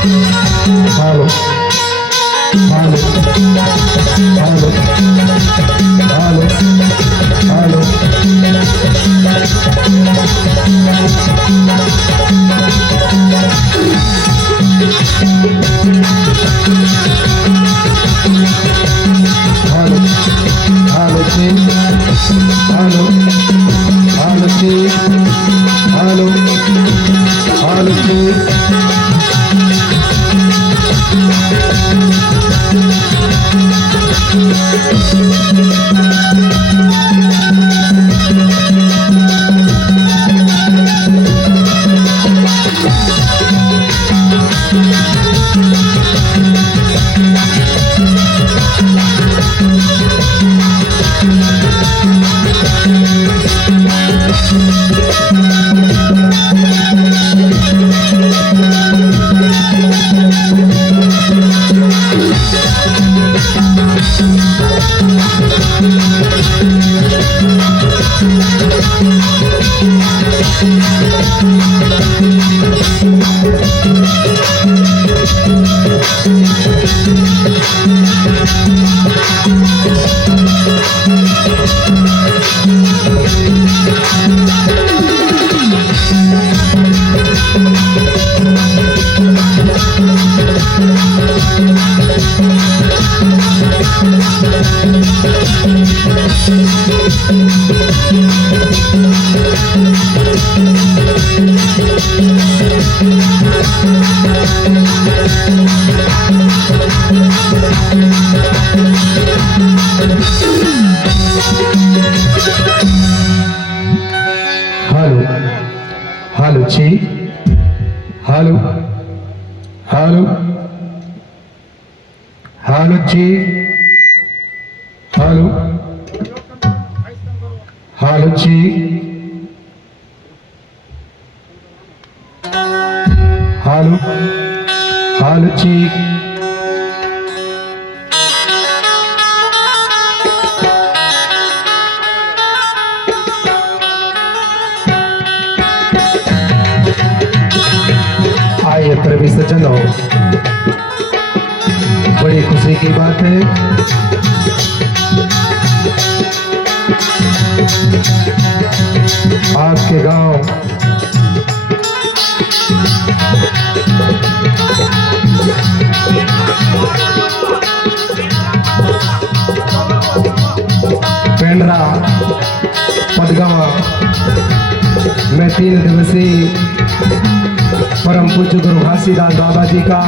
हालो हालो हालो हालो हालो हालो हालो जी हालो हालो जी हालो हालो जी हालो हालो जी हालो हालो हालो जी हालो हालो जी हालो हालो जी आइए प्रेमी सज्जनों, बड़ी खुशी की बात है आपके गांव पेंड्रा पदगावा में 3 दिवसीय परम पूज्य गुरु घासीदास बाबा जी का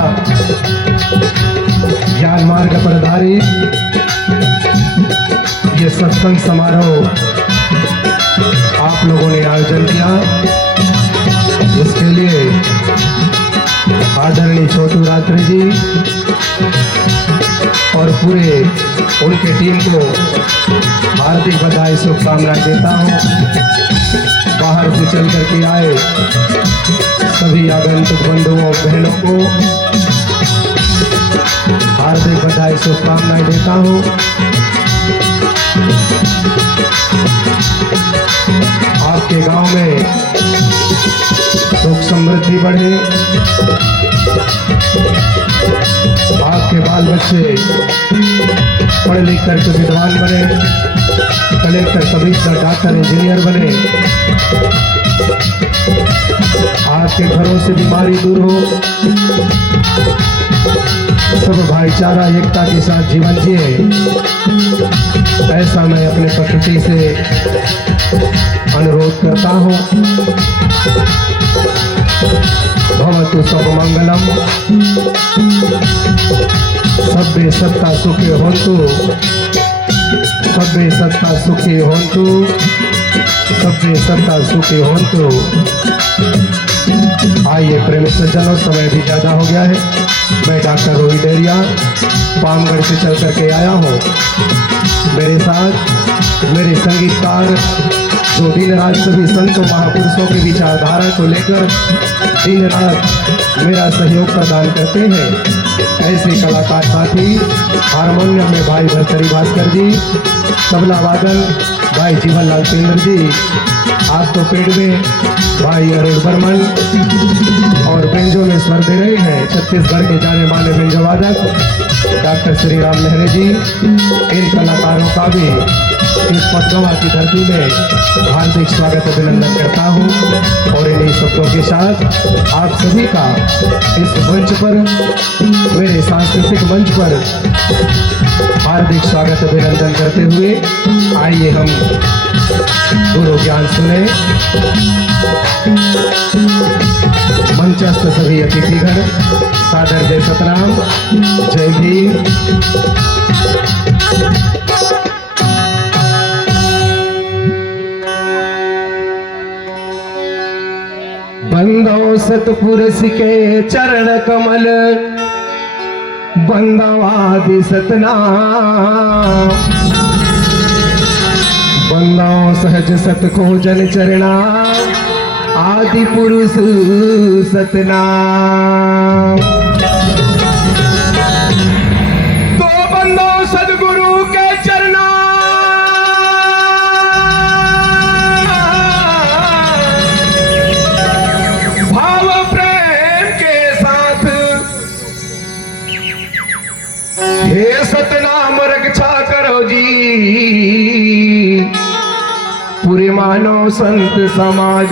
ज्ञान मार्ग पर आधारित ये सत्संग समारोह आप लोगों ने आयोजन किया। इसके लिए आदरणीय छोटू रात्रि जी और पूरे उनके टीम को हार्दिक बधाई शुभकामनाएं देता हूँ। बाहर से चल करके आए सभी आगंतुक बंधुओं बहनों को हार्दिक बधाई शुभकामनाएं देता हूँ। आपके गांव में सुख समृद्धि बढ़े, आपके बाल बच्चे पढ़ लिख करके विद्वान बने, कलेक्टर, कमिश्नर, डॉक्टर, इंजीनियर बने, आपके घरों से बीमारी दूर हो, सब भाईचारा एकता के साथ जीवन जिए, ऐसा मैं अपने प्रकृति से अनुरोध करता हूँ। भवतु सब मंगलम, सभ्य सत्ता सुखी होन्तु, सभ्य सत्ता सुखी होन्तु, सभ्य सत्ता सुखी होन्तु। आइए प्रेम सज्जनों, समय भी ज़्यादा हो गया है। मैं डॉक्टर रोहित डेरिया पामगढ़ से चल करके आया हूँ। मेरे साथ मेरे संगीतकार जो दिन रात सभी संतों महापुरुषों की विचारधारा को लेकर दिन रात मेरा सहयोग प्रदान करते हैं, ऐसे कलाकार साथी हारमोनियम में भाई भरतरी भास्कर जी, तबला वादन भाई जीवन लाल केंद्र जी, आप तो पेड़ में भाई अरुण बर्मन और बेंजो में स्वर दे रहे हैं छत्तीसगढ़ के जाने माने बेंजो वादक डॉक्टर श्री राम लहरे जी। इन कलाकारों का भी इस पदगवा की धरती में हार्दिक स्वागत अभिनंदन करता हूँ और इन्हीं शब्दों के साथ आप सभी का इस मंच पर, मेरे सांस्कृतिक मंच पर हार्दिक स्वागत अभिनंदन करते हुए आइए हम गुरु ज्ञान सुने। मंचस्थ सभी अतिथिगण सादर जय सतराम, जय भीम। बंदो सतपुरुष के चरण कमल, बंदवादि सतनाम। बंदो सहज सत को जन चरणा, आदि पुरुष सतनाम। तो बंदो सदगुरु के चरणा, भाव प्रेम के साथ हे सतनाम रक्षा करो जी, पूरे मानव संत समाज।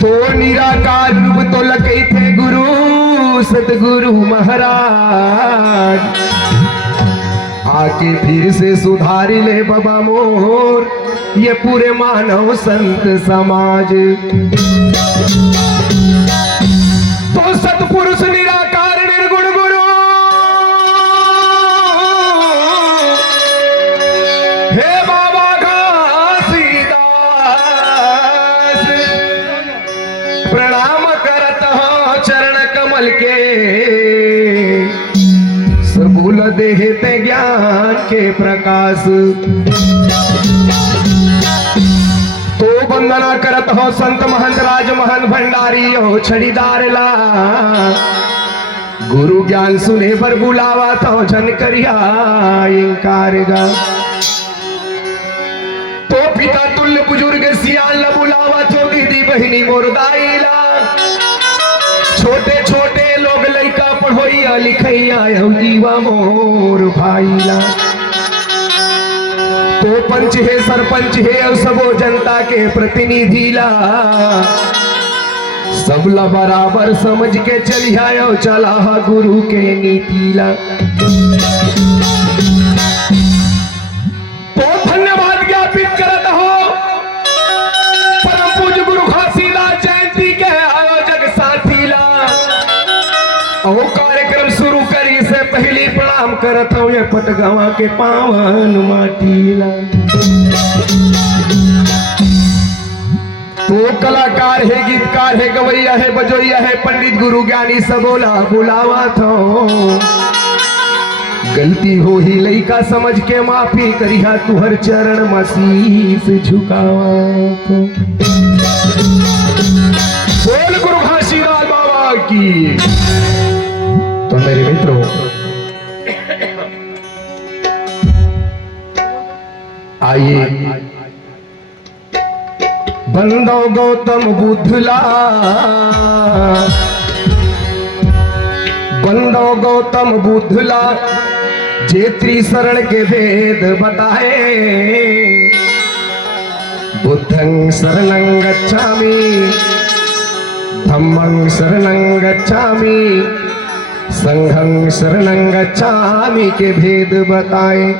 तो निराकार रूप तो लगे थे गुरु सतगुरु महाराज, आके फिर से सुधार ले बाबा मोर ये पूरे मानव संत समाज। तो सतपुरुष निराकार निर्गुण गुरु, हे बाबा घासीदास, प्रणाम करत हो चरण कमल के, सबूल देहते ज्ञान के प्रकाश। तो वंदना करत हो संत महंत राज महंत भंडारी हो छड़ीदार ला, गुरु ज्ञान सुने पर बुलावा तो झन करिया इंकार गा। तो पिता तुल्य बुजुर्ग सियाल बुलावा तो दीदी बहिनी मोरदाईला, छोटे छोटे लोग लइका पढ़ोइया लिखैया जीवा मोर भाईला। तो पंच है सरपंच है और सबो जनता के प्रतिनिधि ला, सबला बराबर समझ के चलिया चला गुरु के नीति ला। तो धन्यवाद ज्ञापित करत हो परम पूज्य गुरु घासीदास जयंती के आयोजक साथी ला। और कार्यक्रम शुरू करी से पहले प्रणाम करत हो ये पटगवा के पावन माटी ला। तो कलाकार है, गीतकार है, गवैया है, बजोइया है, पंडित गुरु ज्ञानी सबोला बुलावा थो। गलती हो ही लइका समझ के माफी करिहा, तुहर चरण मसीस झुकावा थो। बोल गुरु घासीदास बाबा की। तो मेरे मित्रों, आइए बंदो गौतम बुद्धला, बंदो गौतम बुद्धला जे त्रिशरण के वेद बताए। बुद्धं शरणं गच्छामि, धम्मं शरणं गच्छामि, संघं शरणं गच्छामि के भेद बताए।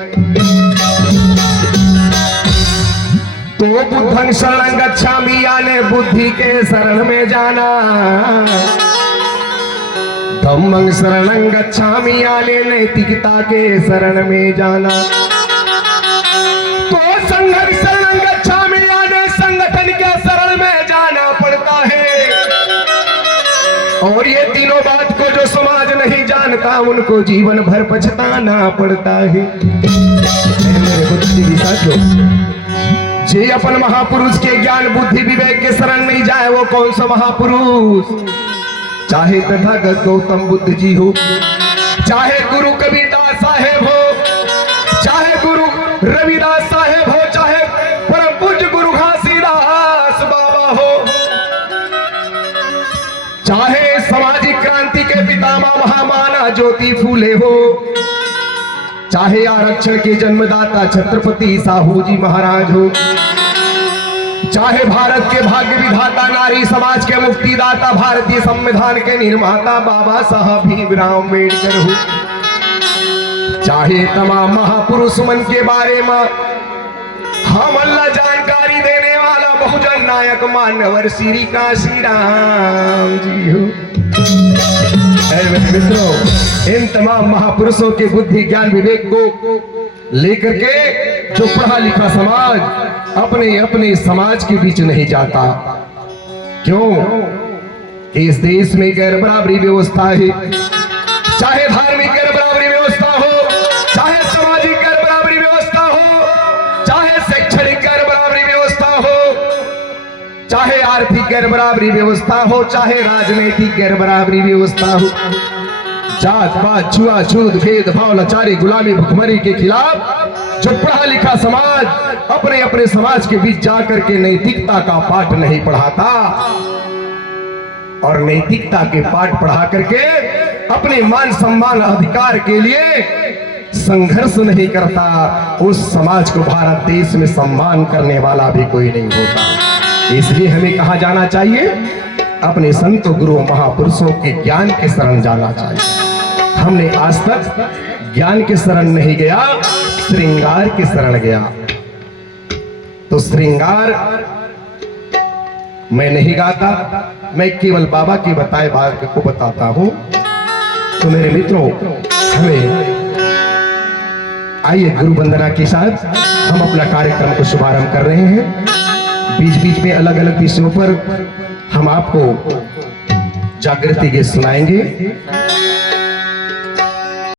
तो बुद्धं शरणं गच्छामि यानी बुद्धि के शरण में जाना, धम्मं शरणं गच्छामि यानी नैतिकता के शरण में जाना। तो संघं शरणं गच्छामि यानी संगठन के शरण में जाना पड़ता है। और ये तीनों बात को जो समाज नहीं जानता उनको जीवन भर पछताना पड़ता है। मेरे बुद्धि साथियों, जे अपन महापुरुष के ज्ञान बुद्धि विवेक के शरण नहीं जाए वो कौन सा महापुरुष? चाहे तथागत गौतम बुद्ध जी हो, चाहे गुरु कबीरदास साहेब हो, चाहे गुरु रविदास साहेब हो, चाहे चाहे सामाजिक क्रांति के पितामह महामाना ज्योति फूले हो, चाहे आरक्षण के जन्मदाता छत्रपति साहू जी महाराज हो, चाहे भारत के भाग्य विधाता नारी समाज के मुक्तिदाता भारतीय संविधान के निर्माता बाबा साहब भीमराव अम्बेडकर हो, चाहे तमाम महापुरुष मन के बारे में हम अल्लाह जानकारी देने वाला बहुजन नायक मान्यवर श्री काशी राम जी हो। मेरे मित्रों, इन तमाम महापुरुषों के बुद्धि ज्ञान विवेक को लेकर के जो पढ़ा लिखा समाज अपने अपने समाज के बीच नहीं जाता, क्यों? इस देश में गैर बराबरी व्यवस्था है, चाहे धार्मिक गैर बराबरी व्यवस्था हो, चाहे सामाजिक गैर बराबरी व्यवस्था हो, चाहे शैक्षणिक गैर बराबरी व्यवस्था हो, चाहे आर्थिक गैर बराबरी व्यवस्था हो, चाहे राजनीतिक गैर बराबरी व्यवस्था हो, जात पात छुआछूत भेदभाव लाचारी गुलामी भुखमरी के खिलाफ जो पढ़ा लिखा समाज अपने अपने समाज के बीच जाकर के नैतिकता का पाठ नहीं पढ़ाता और नैतिकता के पाठ पढ़ा करके अपने मान सम्मान अधिकार के लिए संघर्ष नहीं करता, उस समाज को भारत देश में सम्मान करने वाला भी कोई नहीं होता। इसलिए हमें कहा जाना चाहिए, अपने संतों गुरुओं महापुरुषों के ज्ञान के शरण जाना चाहिए। हमने आज तक ज्ञान के शरण नहीं गया, श्रृंगार के शरण गया। तो श्रृंगार मैं नहीं गाता, मैं केवल बाबा के बताए बात को बताता हूं। तो मेरे मित्रों, हमें आइए गुरु वंदना के साथ हम अपना कार्यक्रम को शुभारंभ कर रहे हैं। बीच बीच में अलग अलग विषयों पर हम आपको जागृति गीत सुनाएंगे।